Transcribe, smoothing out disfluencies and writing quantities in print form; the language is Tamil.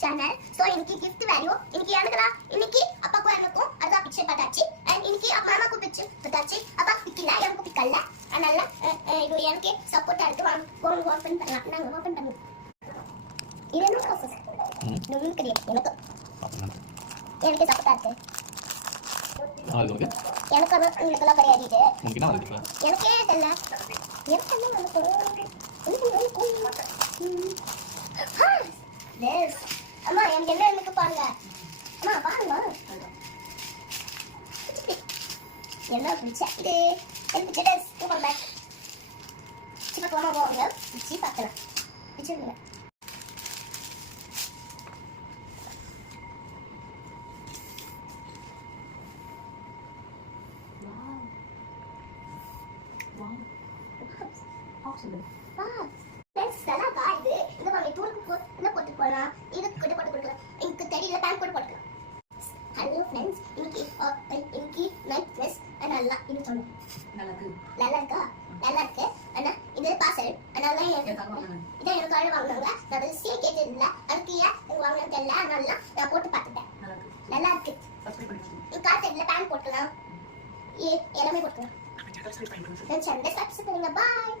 சேனல். சோ இன்னைக்கு gift வேல்யூ இன்னைக்கு எனக்குடா இன்னைக்கு அப்பாக்கும் எனக்கும் அதான் பிக்சர் பார்த்தாச்சு. அண்ட் இன்னைக்கு அப்பா அம்மாக்கும் பிக்சர் பார்த்தாச்சு. அப்பா பிக்கல எனக்கு பிக்கல. அதனால இது எனக்கு சப்போர்ட்டா இருக்கு. வாங்க ஓபன் பண்ணலாம். நாங்க ஓபன் பண்ணுவோம். இது என்ன ப்ராசஸ்? இன்னும் கிடையாது எனக்கு சப்போர்ட்டா இருக்கு. எனக்கு உங்களுக்குலாம் கிடையாது இது. எனக்கே தெரியல. எனக்கு என்ன நடக்கும்? அம்மா எனக்கு என்ன எனக்கு பாருங்க. அம்மா பாருங்க. என்ன பிடிச்ச இது? எனக்கு பிடிச்சது சூப்பர் பேக். சின்ன போமா போங்க. பிடிச்சி பார்க்கலாம். பிடிச்சிருங்க. ஹலோ ஃப்ரெண்ட்ஸ், இன்னைக்கு நைட் ட்ரெஸ் நல்லா இது சொன்னேன். நல்லா இருக்கா? நல்லா இருக்கு. ஆனா இது பார்சல். அதனால இதை எனக்கு ஆர்டர் வாங்கினாங்க. நான் ரிசீவ் கேட்டதில்ல. அதுக்கு ஏன் வாங்கினது தெரியல. அதனால நான் போட்டு பார்த்துட்டேன். நல்லா இருக்கு. காசு பேண்ட் போட்டுக்கலாம். எல்லாமே போட்டுக்கலாம். பாய்.